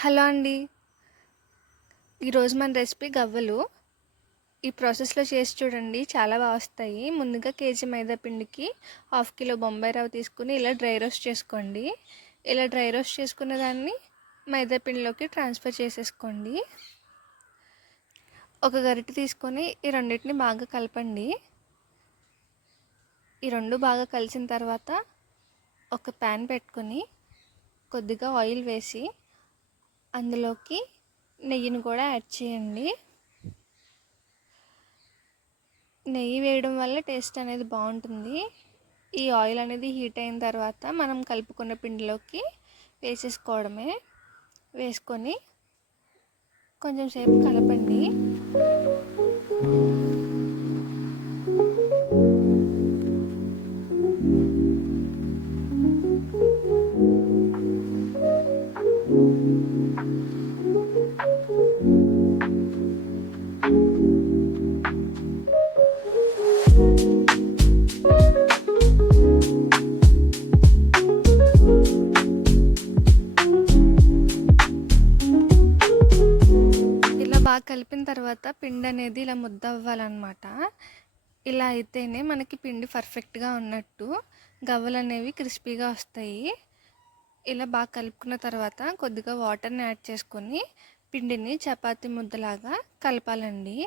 Hello అండి. ఈరోజు మన రెసిపీ గవ్వలు. ఈ ప్రాసెస్లో చేసి చూడండి, చాలా బాగా వస్తాయి. ముందుగా కేజీ మైదా పిండికి 1/2 కిలో బొంబాయి రవ్వ తీసుకుని ఇలా డ్రై రోస్ట్ చేసుకోండి. ఇలా డ్రై రోస్ట్ చేసుకున్న దాన్ని మైదా పిండిలోకి ట్రాన్స్ఫర్ చేసేసుకోండి. ఒక గరిటె తీసుకొని ఈ రెండింటిని బాగా కలపండి. ఈ రెండు బాగా కలిసిన తర్వాత ఒక ప్యాన్ పెట్టుకొని కొద్దిగా ఆయిల్ వేసి అందులోకి నెయ్యిని కూడా యాడ్ చేయండి. నెయ్యి వేయడం వల్ల టేస్ట్ అనేది బాగుంటుంది. ఈ ఆయిల్ అనేది హీట్ అయిన తర్వాత మనం కలుపుకున్న పిండిలోకి వేసేసుకోవడమే. వేసుకొని కొంచెం సేపు కలపండి. బాగా కలిపిన తర్వాత పిండి అనేది ఇలా ముద్ద అవ్వాలన్నమాట. ఇలా అయితేనే మనకి పిండి పర్ఫెక్ట్గా ఉన్నట్టు, గవ్వలు అనేవి క్రిస్పీగా వస్తాయి. ఇలా బాగా కలుపుకున్న తర్వాత కొద్దిగా వాటర్ని యాడ్ చేసుకొని పిండిని చపాతీ ముద్దలాగా కలపాలండి.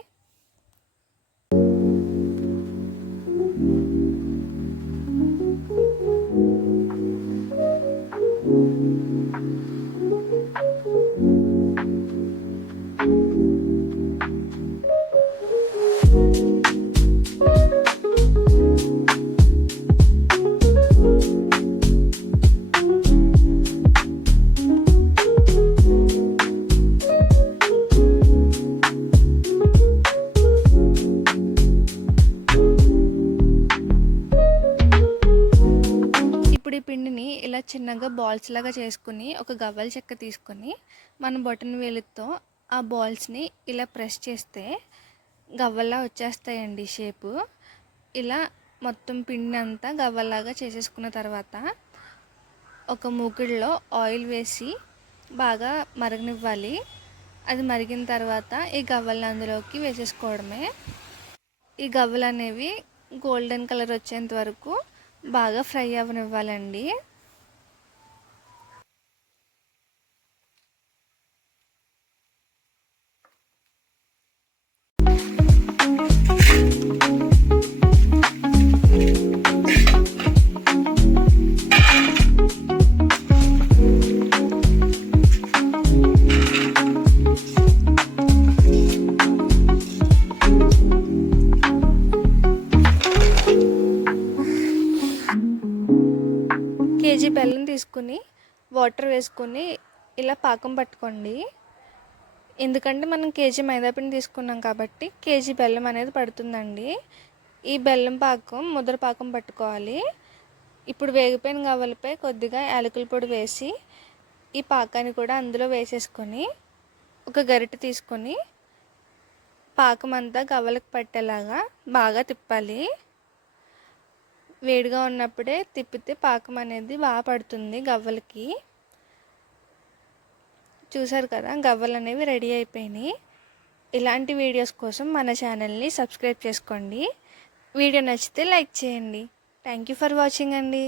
ఇప్పుడు ఈ పిండిని ఇలా చిన్నగా బాల్స్ లాగా చేసుకుని ఒక గవ్వల చెక్క తీసుకొని మన బొటన వేలుతో ఆ బాల్స్ని ఇలా ప్రెస్ చేస్తే గవ్వల్లా వచ్చేస్తాయండి షేపు. ఇలా మొత్తం పిండి అంతా గవ్వల్లాగా చేసేసుకున్న తర్వాత ఒక మూకుడులో ఆయిల్ వేసి బాగా మరగనివ్వాలి. అది మరిగిన తర్వాత ఈ గవ్వల్ని అందులోకి వేసేసుకోవడమే. ఈ గవ్వలు అనేవి గోల్డెన్ కలర్ వచ్చేంత వరకు బాగా ఫ్రై అవ్వనివ్వాలండి. కేజీ బెల్లం తీసుకుని వాటర్ వేసుకొని ఇలా పాకం పట్టుకోండి. ఎందుకంటే మనం కేజీ మైదాపిండి తీసుకున్నాం కాబట్టి కేజీ బెల్లం అనేది పడుతుందండి. ఈ బెల్లం పాకం ముద్ర పాకం పట్టుకోవాలి. ఇప్పుడు వేగిపోయిన గవ్వలపై కొద్దిగా యాలకుల పొడి వేసి ఈ పాకాన్ని కూడా అందులో వేసేసుకొని ఒక గరిటె తీసుకొని పాకం అంతా గవ్వలకు పట్టేలాగా బాగా తిప్పాలి. వేడిగా ఉన్నప్పుడే తిప్పితే పాకం అనేది బాగా పడుతుంది గవ్వలకి. చూసారు కదా, గవ్వలు అనేవి రెడీ అయిపోయినాయి. ఇలాంటి వీడియోస్ కోసం మన ఛానల్ని సబ్స్క్రైబ్ చేసుకోండి. వీడియో నచ్చితే లైక్ చేయండి. థ్యాంక్ యూ ఫర్ వాచింగ్ అండి.